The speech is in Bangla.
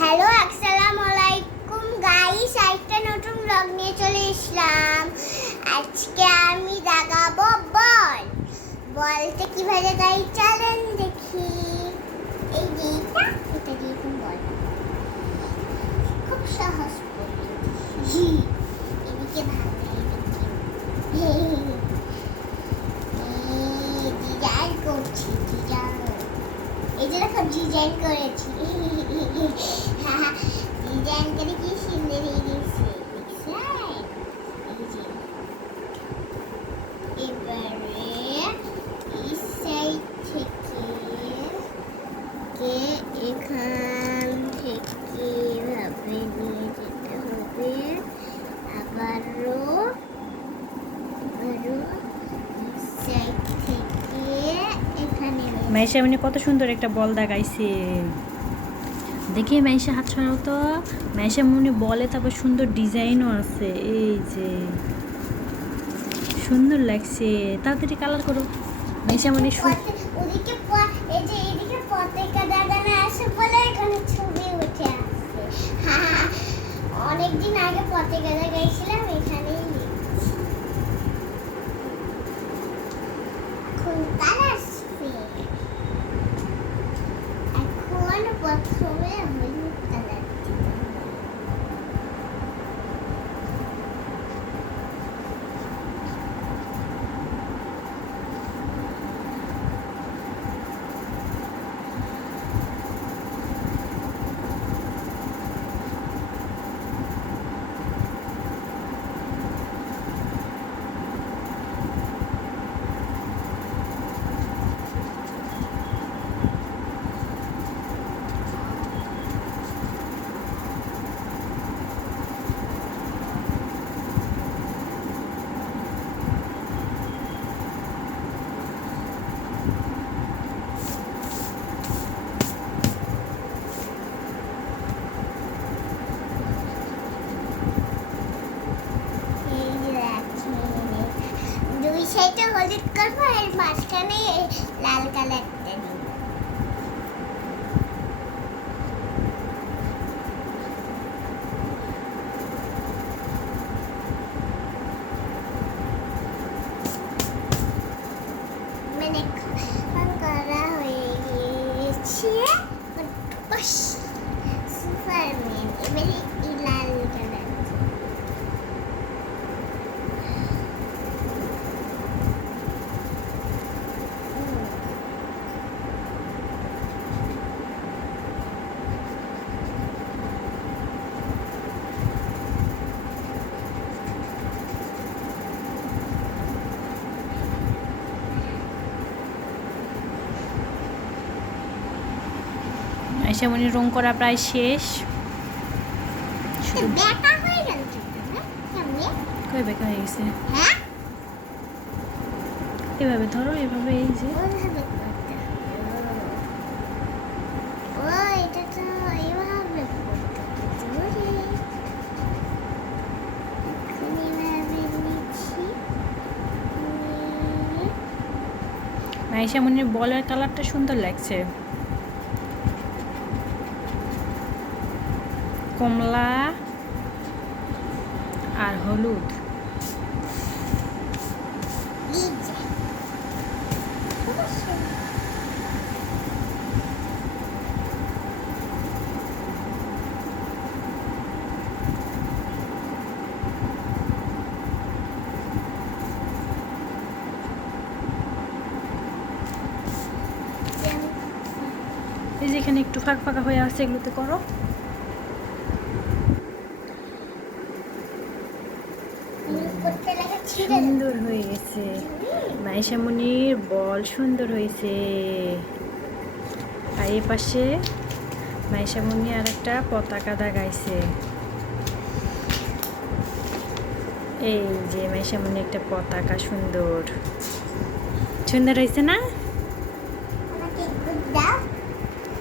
হ্যালো, আসসালামু আলাইকুম গাইস। একটা নতুন ব্লগ নিয়ে চলে এসলাম। আজকে আমি দেখাবো বল। বলতে কিভাবে তাই চলেন দেখি। এই যে এটা দিয়ে তুমি বল। খুব সহজ পদ্ধতি। এদিকে ভালো ডিজাইন করছি, এই যে দেখো ডিজাইন করেছি। ডিজাইন করে কি সুন্দর হয়ে গেছে, এবারে এই সাইড থেকে এখান থেকে এভাবে নিয়ে যেতে হবে। আবারও সাইড থেকে এখানে মাইশা মানে কত সুন্দর একটা বল দেখাইছে। দেখি মাইশা হাত সরাও তো। মাইশা মনে বলে তারপর সুন্দর ডিজাইনও আছে। এই যে সুন্দর লাগছে, তাড়াতাড়ি কালার করো। মাইশা মনে ওদিকে এই যে এদিকে পতাকা দাগানো আছে বলে এখানে ছবি উঠে আসছে। অনেকদিন আগে পতাকা দাগাইছিলাম এখানেই। এখন কালার আসছে। এখন প্রথমে হলুদ কালার দিতে হবে। দুই সাইডে হলুদ করবো আর মাঝখানে লাল কালারটা দিব। মানে করা হয়ে গিয়েছে। বাস সুপারম্যান। এবারে এই লাল কালার মাইশা মনে রং করা প্রায় শেষ। বেকা হয়ে গেল কেমনে? কই বেকা হয়ে গেছে? হ্যাঁ, এভাবে ধরো, এভাবে। এই যে ওইভাবে করতে হবে। ও এটা তো এইভাবে করতে হবে। এখন এইভাবে নিচ্ছি। মাইশা মনে বলের কালারটা সুন্দর লাগছে। কমলা আর হলুদ। এই যে অবশ্যই। এই যে এখানে একটু ফাঁকা ফাঁকা হয়ে আছে, এগুলোতে করো। করতে লাগা ছিঁড়ে সুন্দর হয়ে গেছে। মাইশা মনির বল সুন্দর হয়েছে। আর এই পাশে মাইশা মনি আর একটা পতাকা দাগাইছে। এই যে মাইশা মনি একটা পতাকা সুন্দর সুন্দর হয়েছে না?